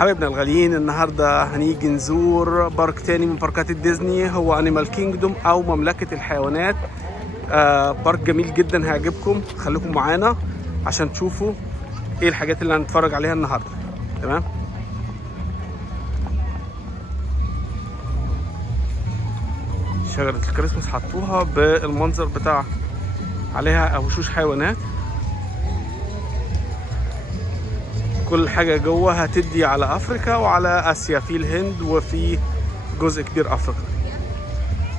حبايبنا الغاليين، النهارده هنيجي نزور بارك تاني من باركات الديزني، هو انيمال كينجدوم او مملكة الحيوانات. بارك جميل جدا هيعجبكم، خليكم معانا عشان تشوفوا ايه الحاجات اللي هنتفرج عليها النهارده. تمام. شجرة الكريسماس حطوها بالمنظر بتاع عليها وشوش حيوانات. كل حاجة جوه هتدي على افريكا وعلى اسيا، في الهند وفي جزء كبير افريقيا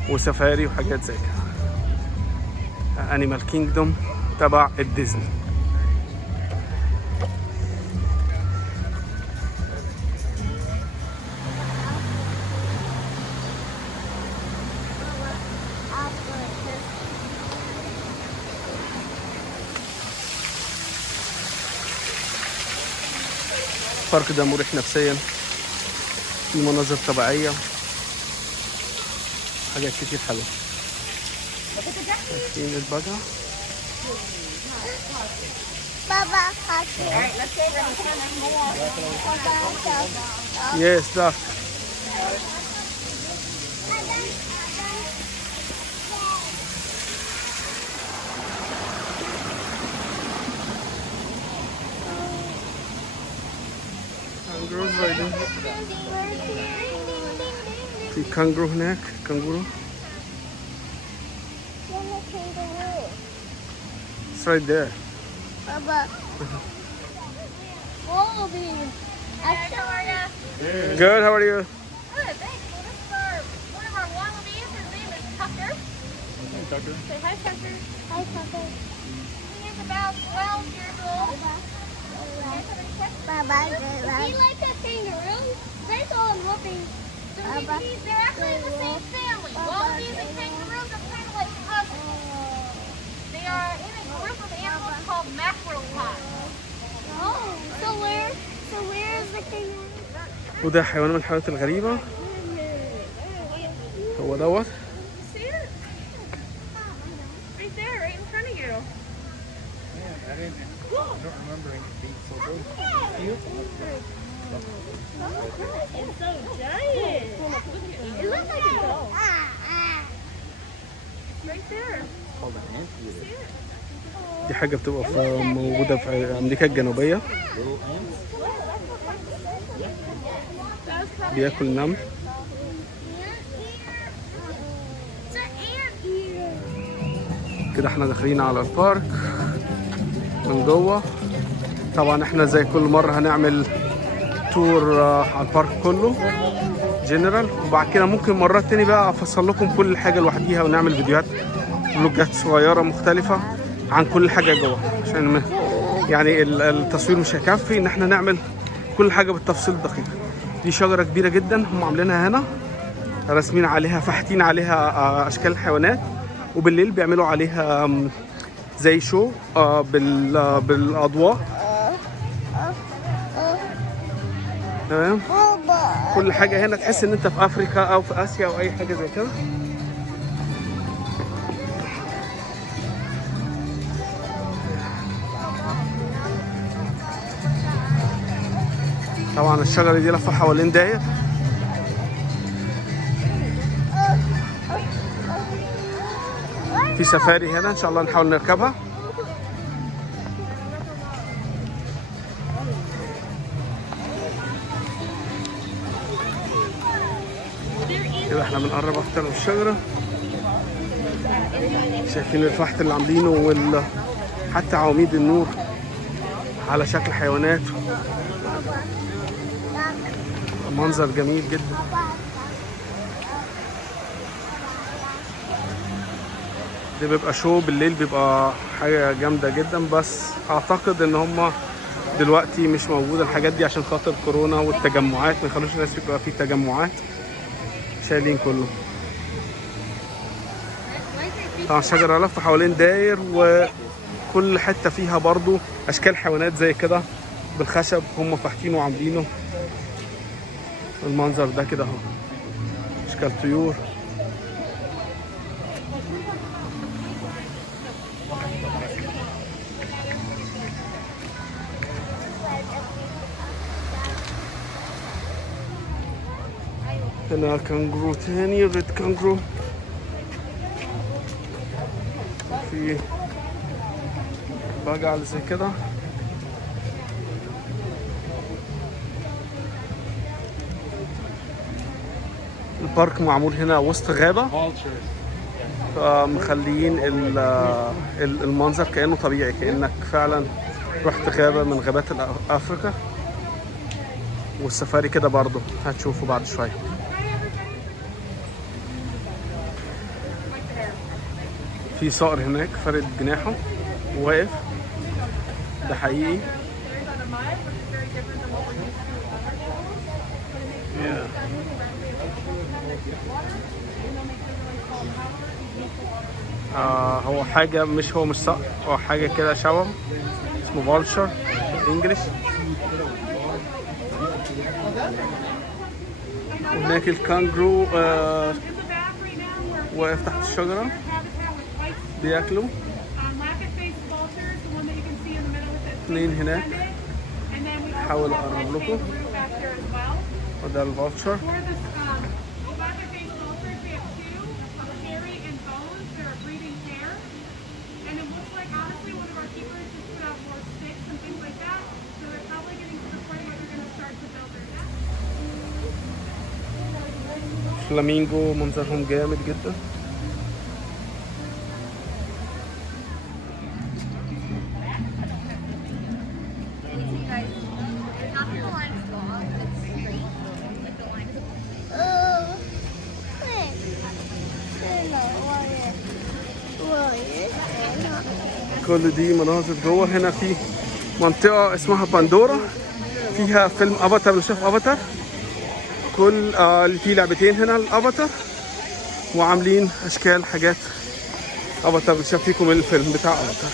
وسفاري وحاجات زي كده. انيمال كينجدوم تبع الديزني. البارك ده مريح نفسيا، في مناظر طبيعية، حاجات كتير حلوة. شايفين البقرة؟ بابا Yes, duck. Kangaroos right there. في كانجرو هناك، كانجرو. It's right there. بابا Good, how are you? Good, thanks. Well, this is one of our wallabies. His name is Tucker. Hey, Tucker. Say hi, Tucker. Hi, Papa. He is about 12 years old. Baba, Does he like that kangaroo? They saw him hopping. So they're actually in the same family. Wallabies and kangaroos are kind of like cousins. They are in a group of animals called macropods. Oh, so where is the kangaroo? وده حيوان من الحيوانات الغريبة. هو دوت. See it? Right there, right in front of you. I don't remember it being so big. It's so giant. It looks like a dog. Right there. Called an amphitheater. دي حاجة بتبقى موجودة في أمريكا الجنوبية، Little ants. بياكل نمل. It's an ant eater. كده احنا داخلين على البارك من جوه. طبعا احنا زي كل مرة هنعمل تور على البارك كله جنرال، وبعد كده ممكن مرات تاني بقى افصل لكم كل حاجة لوحديها ونعمل فيديوهات فلوجات صغيرة مختلفة عن كل حاجة جوه، عشان يعني التصوير مش هيكفي ان احنا نعمل كل حاجة بالتفصيل الدقيق. دي شجرة كبيرة جدا هم عاملينها هنا، راسمين عليها فاحتين عليها اشكال الحيوانات، وبالليل بيعملوا عليها زي شو بالاضواء. تمام. كل حاجة هنا تحس ان انت في افريكا او في اسيا او اي حاجة زي كده. طبعا الشجرة دي لفة حوالين داير. في سفاري هنا ان شاء الله نحاول نركبها. كده احنا بنقرب اكتر من الشجرة. شايفين الفحت اللي عاملينه حتى عواميد النور على شكل حيوانات. منظر جميل جدا. ده بيبقى شو بالليل، بيبقى حاجة جامدة جدا، بس اعتقد ان هم دلوقتي مش موجودة الحاجات دي عشان خاطر كورونا والتجمعات، ما يخلوش الناس يبقى في تجمعات، شايلين كله. طبعا الشجرة لفة حوالين داير، وكل حتة فيها برضو اشكال حيوانات زي كده بالخشب هم فاحتينه وعاملينه. المنظر ده كده اهو، اشكال طيور. هنا كانجرو تاني، ريد كانجرو. في بجعل زي كده. البارك معمول هنا وسط غابة، فمخليين المنظر كأنه طبيعي، كأنك فعلا رحت غابة من غابات أفريقيا. والسفاري كده برضو هتشوفه بعد شوية. في صقر هناك فارد جناحه وواقف، ده حقيقي. هو حاجة هو مش صقر، هو حاجة كده شبه، اسمه فولتشر انجلش. وهناك الكانجرو واقف تحت الشجرة بياكلوا. اتنين هناك، حاول اقرب لكم. وده الفولتشر. فلامينجو منظرهم جامد جدا. كل دي مناظر جوه. هنا في منطقة اسمها باندورا، فيها فيلم افاتار. اللي شاف افاتار، كل اللي فيه لعبتين هنا الافاتار، وعاملين اشكال حاجات افاتار اللي شاف فيكم الفيلم بتاع افاتار.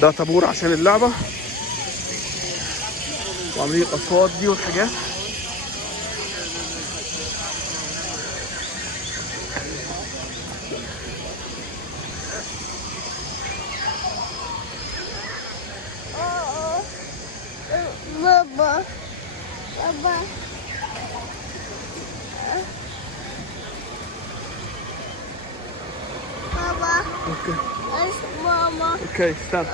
ده طابور عشان اللعبة، وعاملين الاصوات دي والحاجات. بابا بابا بابا. اوكي ايش ماما؟ اوكي استنى.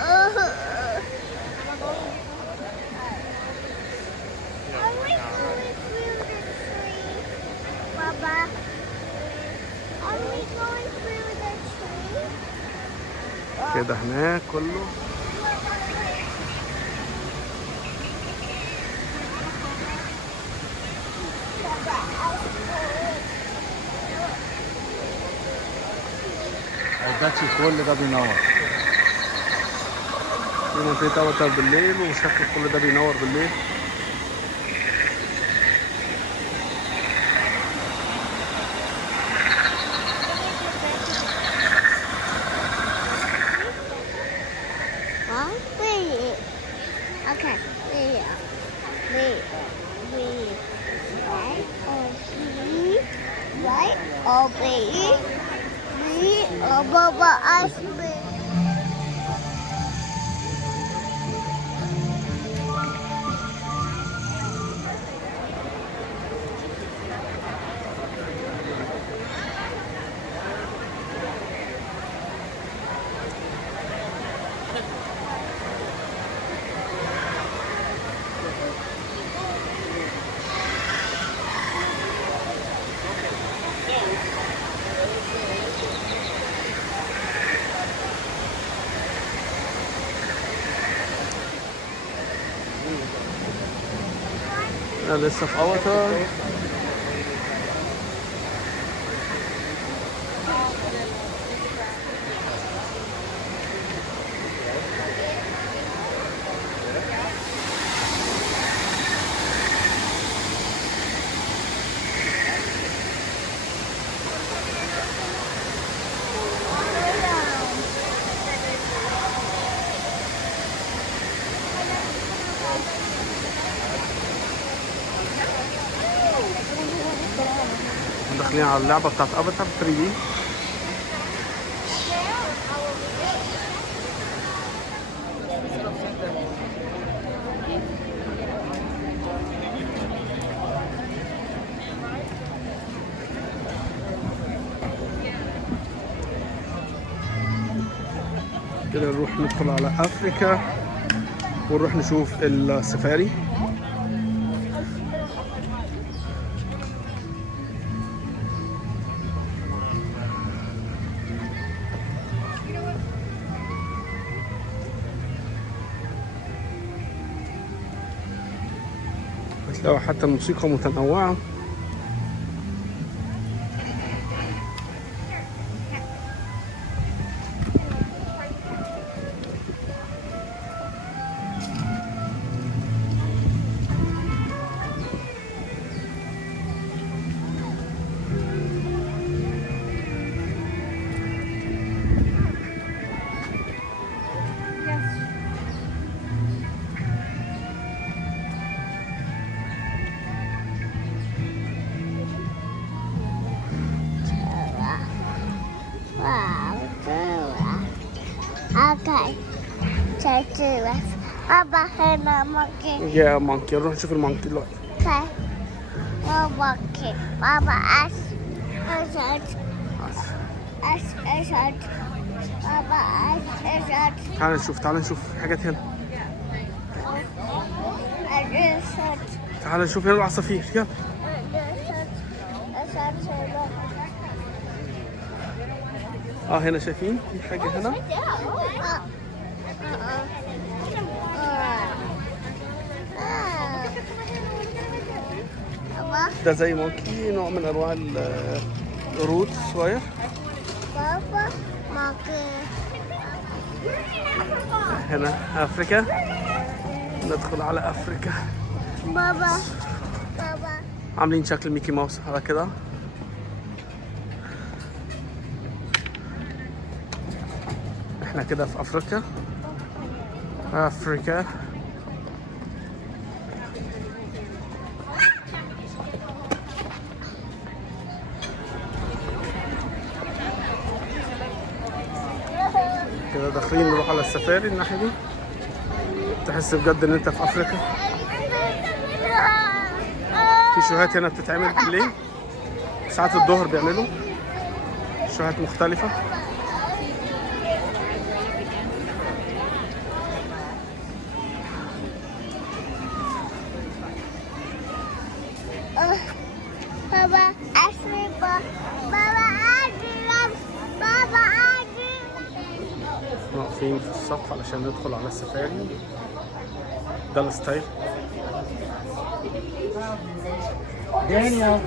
Baba, are we going through the tree? كده هناك كله. عايزاكي كل ده بينور. في منطقة افاتار بالليل، وشكل كل ده بينور بالليل. Wait. Okay. Wait. Right? Oh, baby. Oh, Baba, I spin. أنا لسه في افاتار. داخلين على اللعبة بتاعت افاتار 3D. كده نروح ندخل على افريكا ونروح نشوف السفاري. هتلاقوا حتى الموسيقى متنوعة. Okay. Baba هنا monkey. يا مونكي، نروح نشوف المونكي دلوقتي. Okay. monkey. Baba أسد. أسد. بابا أسد. تعال نشوف حاجات هنا. أسد. تعال نشوف هنا العصافير. يلا. أسد. هنا شايفين في حاجة هنا. ده زي مونكي، نوع من انواع القرود صغير. بابا مونكي. هنا افريكا، ندخل على افريكا. بابا عاملين شكل ميكي ماوس على كده. احنا كده في افريقيا. كده داخلين نروح على السفاري الناحية دي. تحس بجد ان انت في افريقيا. في شوهات هنا بتتعمل بالليل، ساعات الظهر بيعملوا شوهات مختلفة. بابا أسرع. بابا أجرب. بابا واقفين في الصف علشان ندخل على السفاري. ده الستايل. Daniel,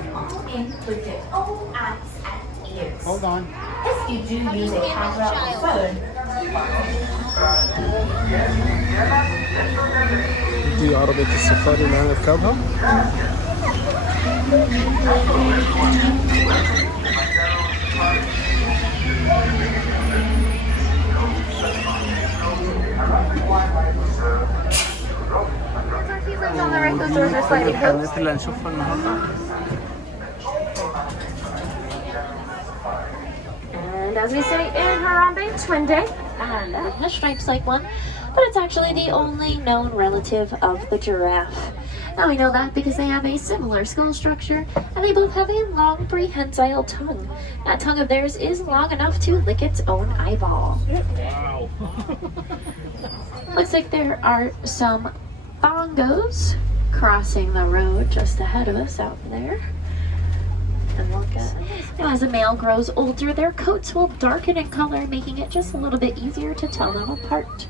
hold on. If you do use a camera or phone, دي عربية السفاري اللي هنركبها. الحيوانات اللي هنشوفها النهارده. And as we say in Harambe, twin day, and has stripes like one, but it's actually the only known relative of the giraffe. Now we know that because they have a similar skull structure, and they both have a long prehensile tongue. That tongue of theirs is long enough to lick its own eyeball. Wow. Looks like there are some bongos crossing the road just ahead of us out there. And look at, as a male grows older, their coats will darken in color, making it just a little bit easier to tell them apart.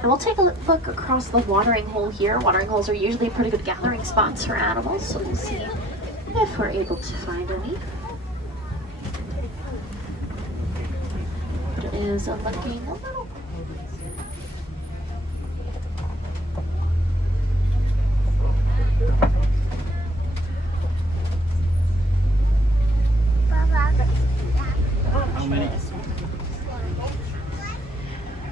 And we'll take a look across the watering hole here. Watering holes are usually pretty good gathering spots for animals, so we'll see if we're able to find any. It is looking a little.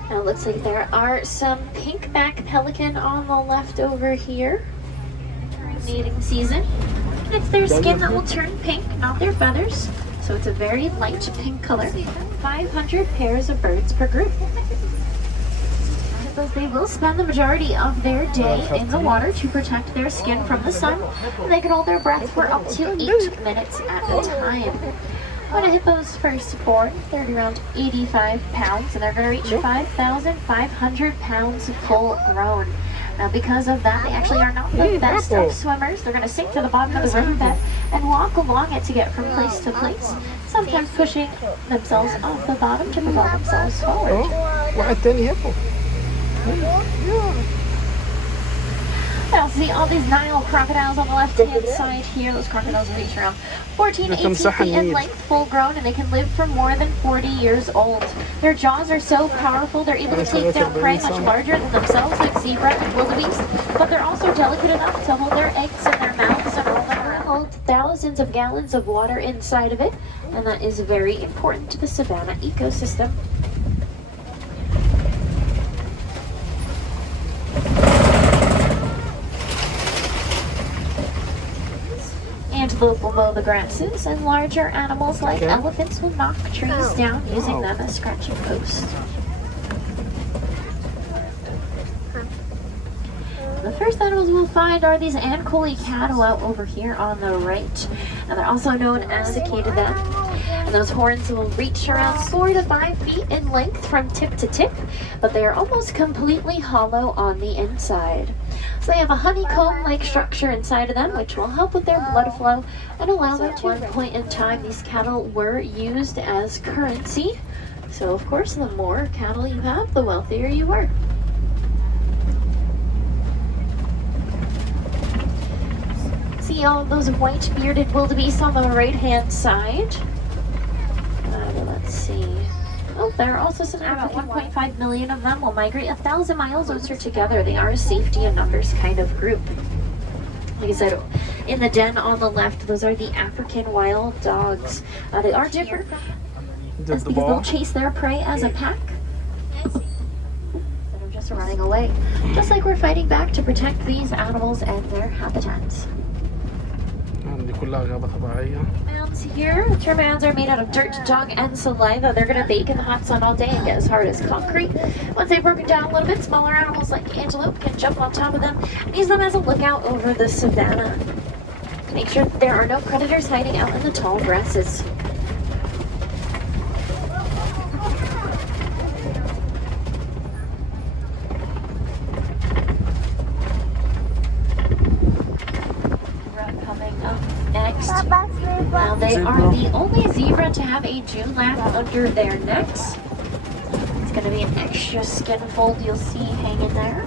Now it looks like there are some pinkback pelican on the left over here. Mating season. It's their skin that will turn pink, not their feathers. So it's a very light pink color. 500 pairs of birds per group. hippos, they will spend the majority of their day in the water to protect their skin from the sun. And they can hold their breath for up to 8 minutes at a time. When a hippo's first born, they're around 85 pounds, and they're going to reach 5,500 pounds full grown. Now, because of that, they actually are not the best of swimmers. They're going to sink to the bottom of the riverbed and walk along it to get from place to place, sometimes pushing themselves off the bottom to propel themselves forward. واحد تاني هيبو. Now, see all these Nile crocodiles on the left-hand side here. Those crocodiles reach around 14 to 18 feet in length, full-grown, and they can live for more than 40 years old. Their jaws are so powerful, they're able to take down prey much larger than themselves, like zebra and wildebeest, but they're also delicate enough to hold their eggs in their mouths and roll them around. Hold thousands of gallons of water inside of it, and that is very important to the savanna ecosystem. Antelope will mow the grasses, and larger animals like elephants will knock trees down using them as scratching posts. The first animals we'll find are these Ankole cattle out over here on the right, and they're also known as cicada. And those horns will reach around 4 to 5 feet in length from tip to tip, but they are almost completely hollow on the inside. So they have a honeycomb-like structure inside of them, which will help with their blood flow and allow them to. At one point in time, these cattle were used as currency. So of course, the more cattle you have, the wealthier you were. See all those white bearded wildebeest on the right-hand side. Let's see. Oh, there are also some African. 1.5 million of them will migrate 1,000 miles closer together. They are a safety in numbers kind of group. Like I said, in the den on the left, those are the African wild dogs. They are different. That's because they'll chase their prey as a pack. And are just running away. Just like we're fighting back to protect these animals and their habitats. Mounds here. Termans are made out of dirt, dung, and saliva. They're going to bake in the hot sun all day and get as hard as concrete. Once they've broken down a little bit, smaller animals like antelope can jump on top of them and use them as a lookout over the savanna. Make sure that there are no predators hiding out in the tall grasses. Now they are the only zebra to have a dewlap under their necks. It's going to be an extra skin fold you'll see hanging there.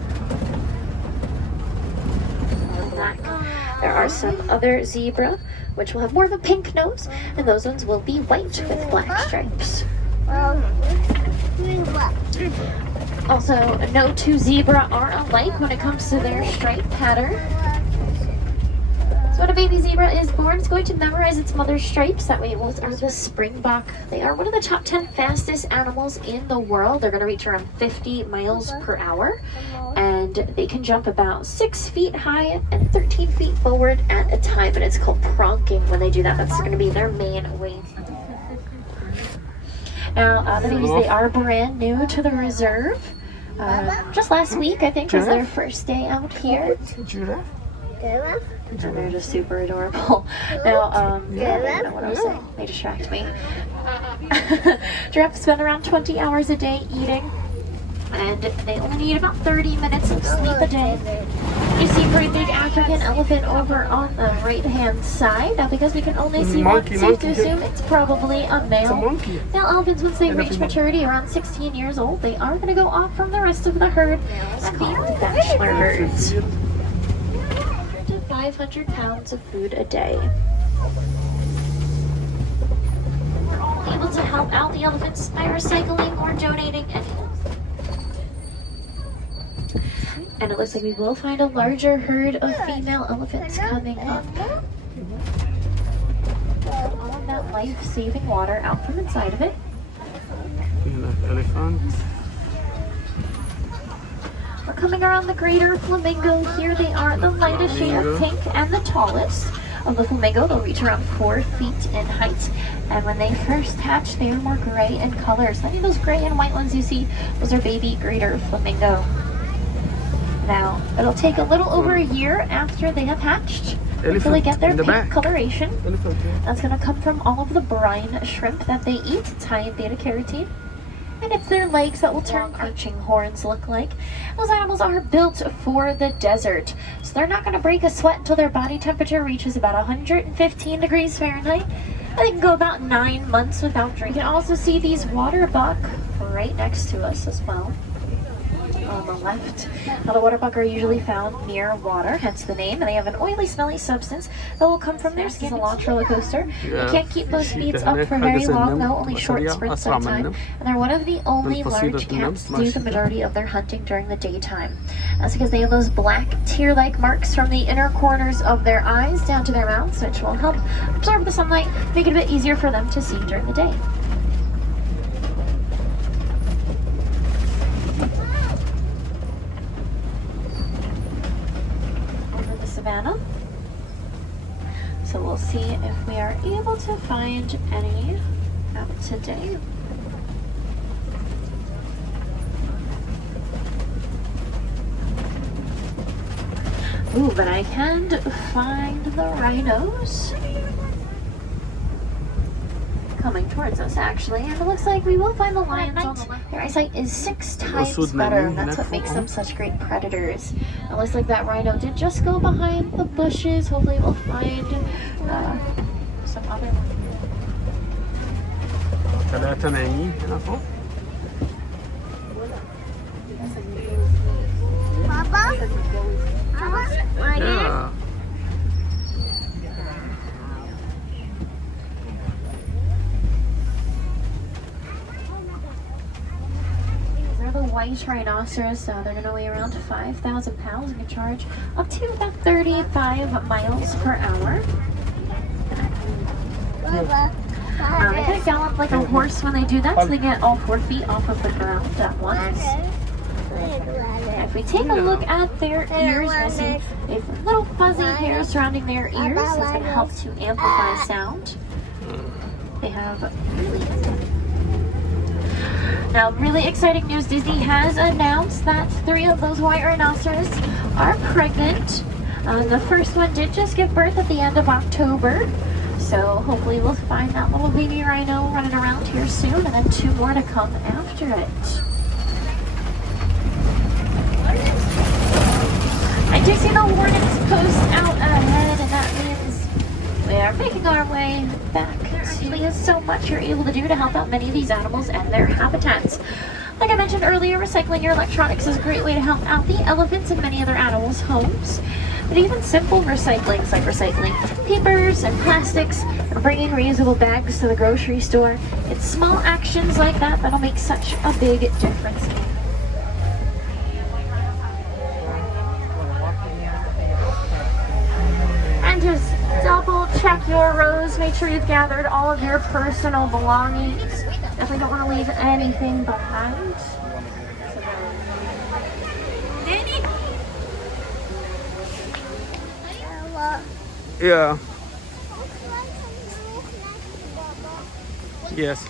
There are some other zebra which will have more of a pink nose, and those ones will be white with black stripes. Also, no two zebra are alike when it comes to their stripe pattern. When a baby zebra is born, it's going to memorize its mother's stripes. That way it won't lose the springbok. They are one of the top 10 fastest animals in the world. They're going to reach around 50 miles per hour. And they can jump about 6 feet high and 13 feet forward at a time. And it's called pronking when they do that. That's going to be their main way. Now, the babies, they are brand new to the reserve. Just last week, I think, was their first day out here. And they're just super adorable. Now, I don't know what I was saying. They distract me. Giraffes spend around 20 hours a day eating, and they only need about 30 minutes of sleep a day. You see a pretty big African elephant over on the right-hand side. Now, because we can only see one, it's safe to assume it's probably a male. Now, elephants, once they reach maturity around 16 years old, they are going to go off from the rest of the herd and be bachelor herds. 500 pounds of food a day. We're all able to help out the elephants by recycling or donating animals. And it looks like we will find a larger herd of female elephants coming up. All of that life-saving water out from inside of it. We're coming around the greater flamingo. Here they are, the lightest shade of pink and the tallest of the flamingo. They'll reach around 4 feet in height. And when they first hatch, they are more gray in color. So any of those gray and white ones you see, those are baby greater flamingo. Now, it'll take a little over a year after they have hatched until they get their in the pink back. coloration. Elephant, yeah. That's going to come from all of the brine shrimp that they eat. It's high in beta carotene. And it's their legs that will turn arching horns look like. Those animals are built for the desert. So they're not going to break a sweat until their body temperature reaches about 115 degrees Fahrenheit. And they can go about 9 months without drinking. You can also see these water buck right next to us as well. On the left. Now the water buck are usually found near water, hence the name, and they have an oily, smelly substance that will come from their skin. It's a launch roller coaster. You can't keep those speeds up for very long, though, only short sprints at a time. And they're one of the only large cats to do the majority of their hunting during the daytime. That's because they have those black tear-like marks from the inner corners of their eyes down to their mouths, which will help absorb the sunlight, make it a bit easier for them to see during the day. Savannah. So we'll see if we are able to find any out today. Ooh, but I can find the rhinos coming towards us, actually, and it looks like we will find the lions on the left. Their eyesight is 6 times better, and that's what makes them such great predators. It looks like that rhino did just go behind the bushes. Hopefully we'll find some other ones. 3 نايمين هنا فوق. Papa? Yeah. They're the white rhinoceros, so they're going to weigh around 5,000 pounds and can charge up to about 35 miles per hour. They kind of gallop like a horse when they do that, so they get all 4 feet off of the ground at once. If we take a look at their ears, we see they have little fuzzy hair surrounding their ears. That's going to help to amplify sound. They have Now, really exciting news. Disney has announced that 3 of those white rhinoceros are pregnant. The first one did just give birth at the end of October. So hopefully we'll find that little baby rhino running around here soon, and then 2 more to come after it. I do see the warnings post out ahead, and that means we are making our way back. Actually, is so much you're able to do to help out many of these animals and their habitats. Like I mentioned earlier, recycling your electronics is a great way to help out the elephants and many other animals' homes. But even simple recyclings like recycling papers and plastics or bringing reusable bags to the grocery store, it's small actions like that that'll make such a big difference. And just double check your rows, make sure you've gathered all of your personal belongings. Definitely don't want to leave anything behind. Yeah. Yes.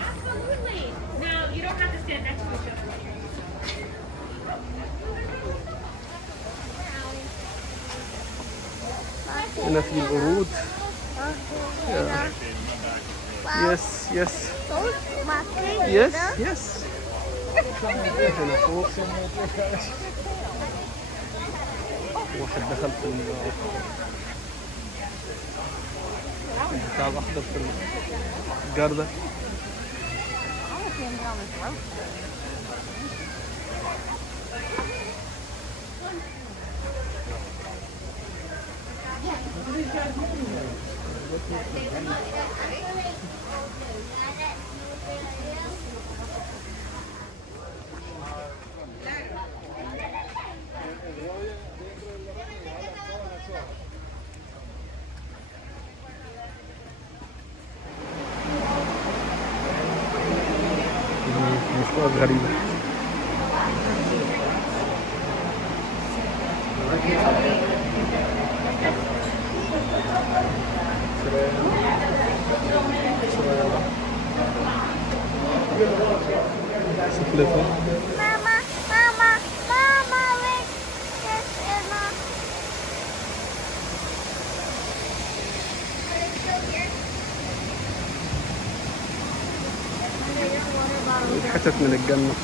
Absolutely. Now, you don't have to stand next to each other. هنا في القرود. Yes, yes. Yes, yes. هنا فوق. واحد دخل في البتاع الأخضر في الجردة. مشروع غريبة. سلحفاة. Mama, Mama, Mama, wait. This is not. حتت من الجنة.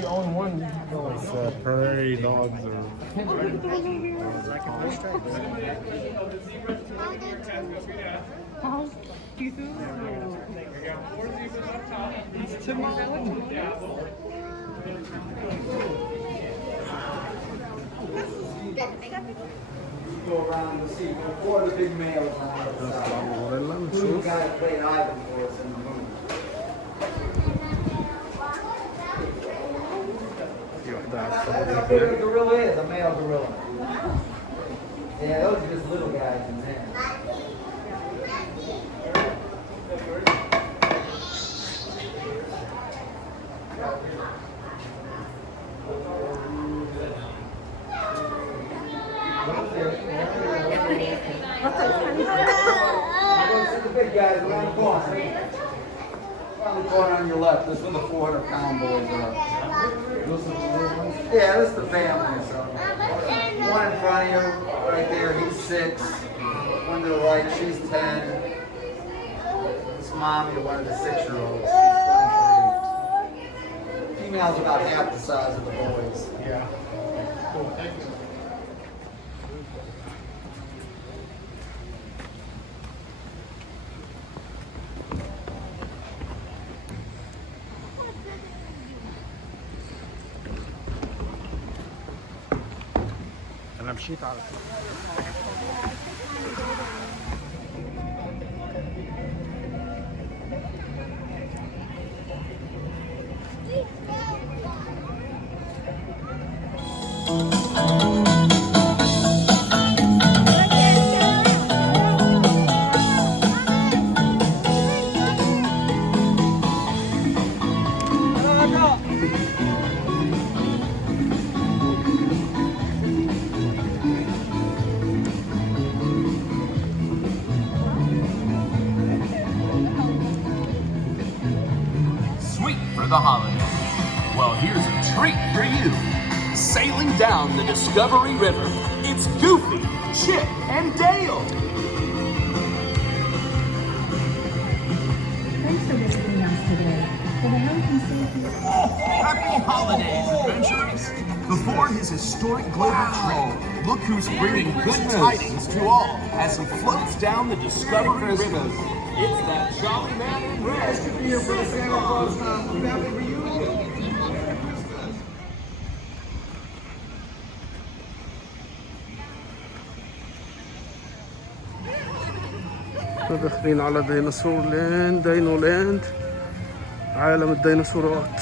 The only one is prairie dogs or Go around and see. Four of the big males on the other side. غوريلا Two نشوف. guys played Ivan for us in the movie. في واحدة على That's how الفاضي big a هناك. gorilla is, a male gorilla. Yeah, those are just little guys in there. Those are the big guys around the corner. Around the corner on your left. This is where the 400-pound boys are. Those are the little ones? Yeah, this is the family. So. One in front of you, right there, he's 6. One to the right, she's 10. This mommy, one of the 6-year-olds. She's 23. Female's about half the size of the boys. yeah. Cool, thank you. انا مشيت على Sweet for the holiday. Well, here's a treat for you. Sailing down the Discovery River, it's Goofy, Chip, and Dale. Thanks for visiting us today. For the health and safety. Happy holidays, adventurers! Before his historic global trip, look who's bringing good tidings to all as he floats down the Discovery River. It's that jolly man in red. احنا داخلين على ديناصور لاند، دينو لاند، عالم الديناصورات.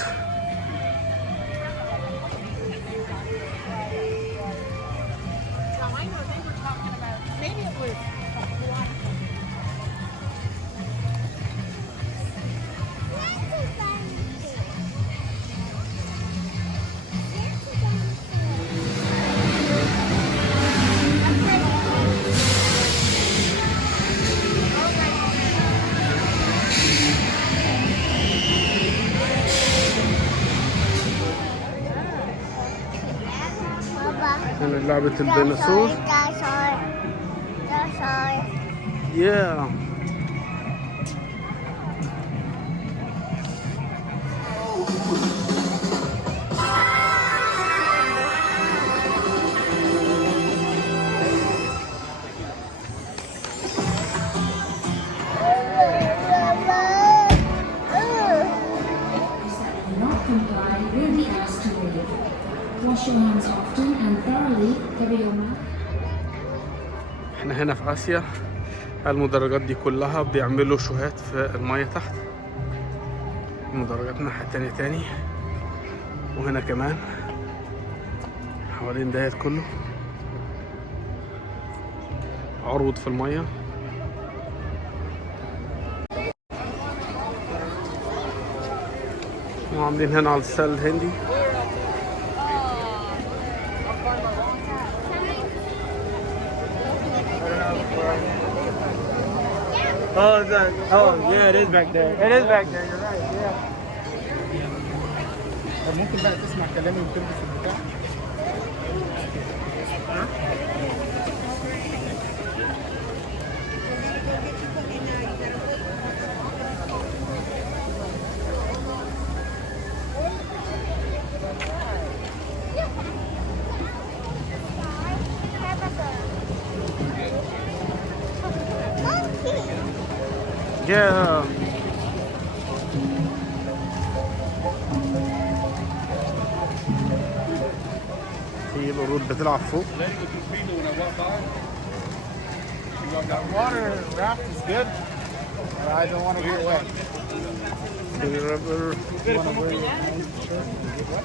هنا لعبة الديناصور. Dinosaur. Yeah. Wash your hands often and thoroughly. Cover your mouth. احنا هنا في آسيا. المدرجات دي كلها بيعملوا شوهات في المية تحت. المدرجات الناحية التانية تاني، وهنا كمان حوالين دهيت كله عروض في المية. وعاملين هنا على السال الهندي. Oh, is that? Oh, yeah, it is back there. It is back there. You're right. Yeah. طب ممكن بقى تسمع كلامي وتلبس البتاع؟ Yeah. في القرود بتلعب فوق. That water raft is good, but I don't want to get wet. You want to wear your shirt and get wet?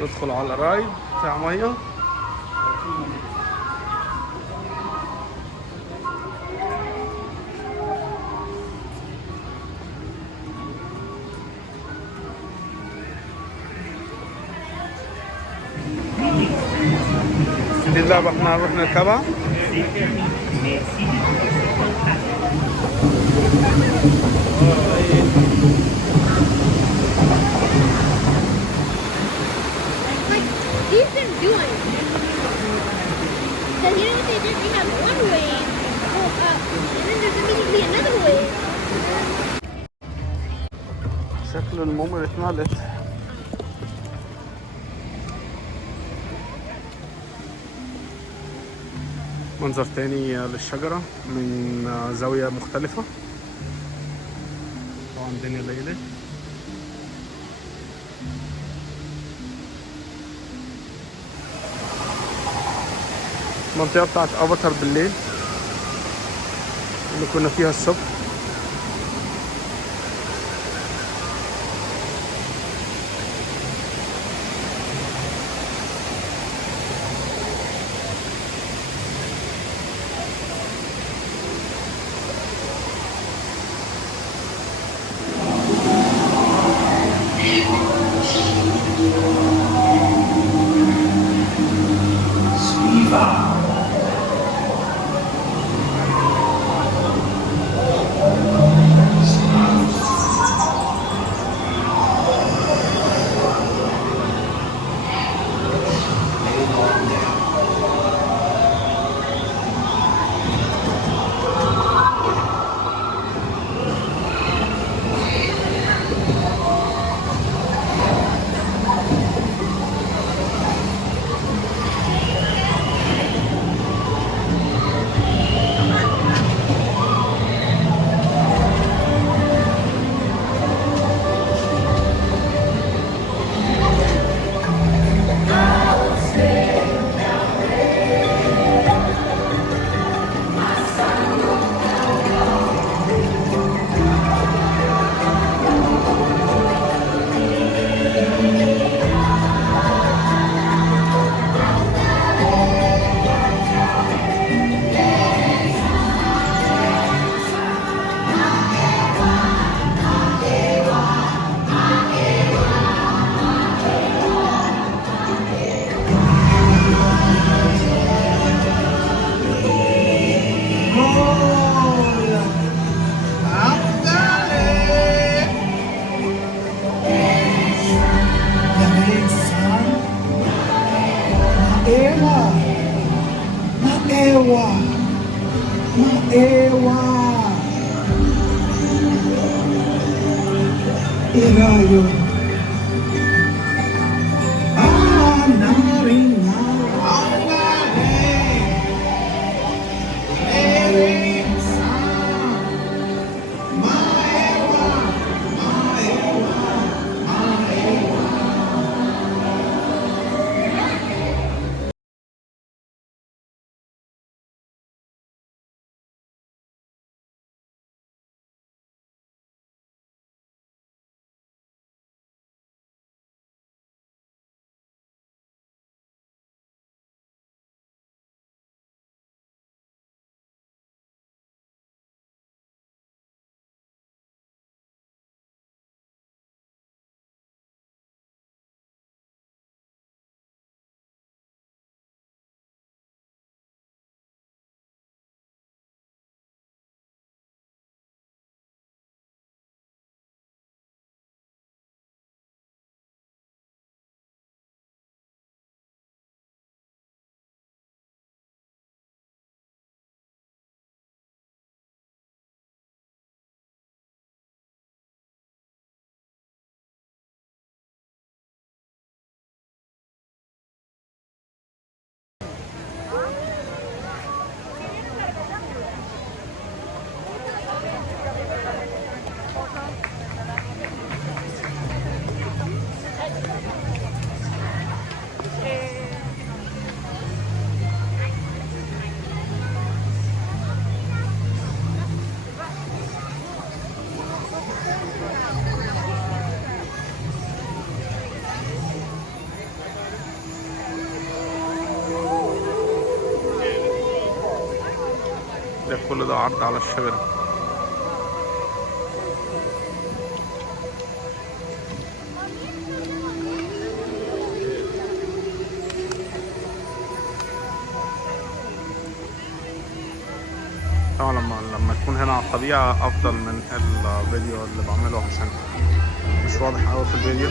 ندخل على رايد بتاع ميه. دي اللعبة احنا هنروح نركبها. These been doing. So you know what they did? We have one wave go up, and then there's immediately another wave. شكل الممر اتملت. منظر تاني للشجرة من زاوية مختلفة. طبعا الدنيا ليلة. المنطقة بتاعت افاتار بالليل اللي كنا فيها الصبح. Maewa. Maewa. Irayo. Narina. ده كل ده عرض على الشجرة. طبعا لما تكون هنا على الطبيعة أفضل من الفيديو اللي بعمله عشان مش واضح أوي في الفيديو.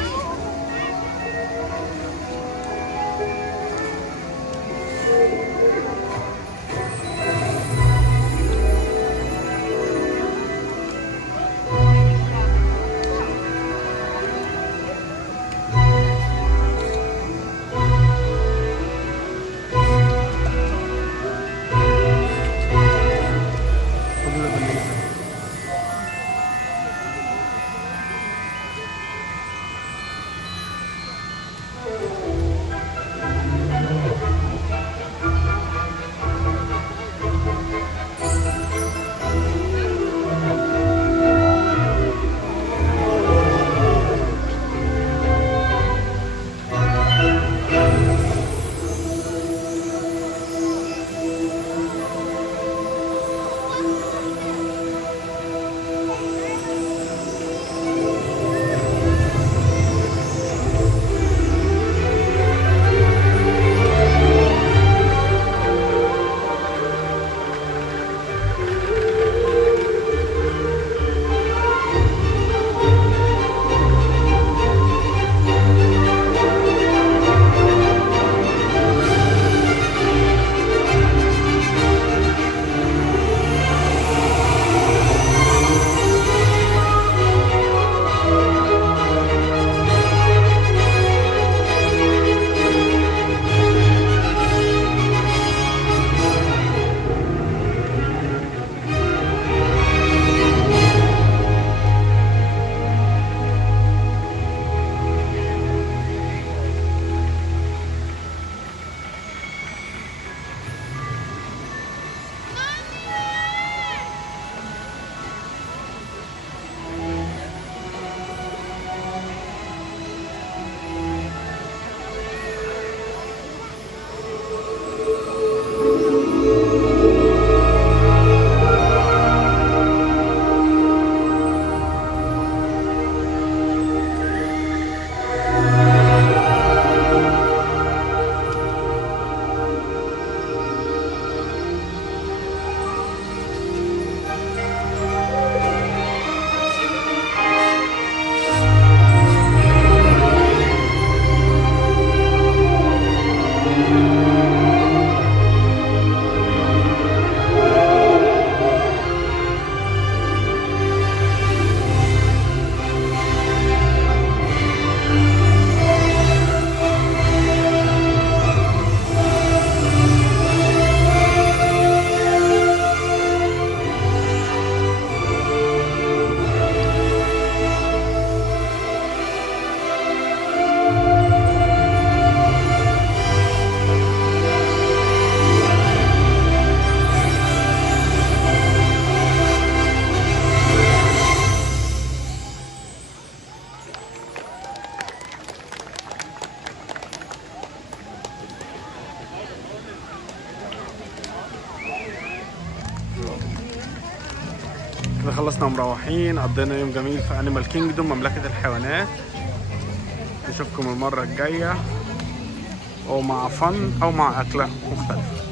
كده خلصنا مروحين، قضينا يوم جميل في انيمال كينجدوم مملكة الحيوانات. نشوفكم المرة الجاية، او مع فن او مع اكلة مختلفة.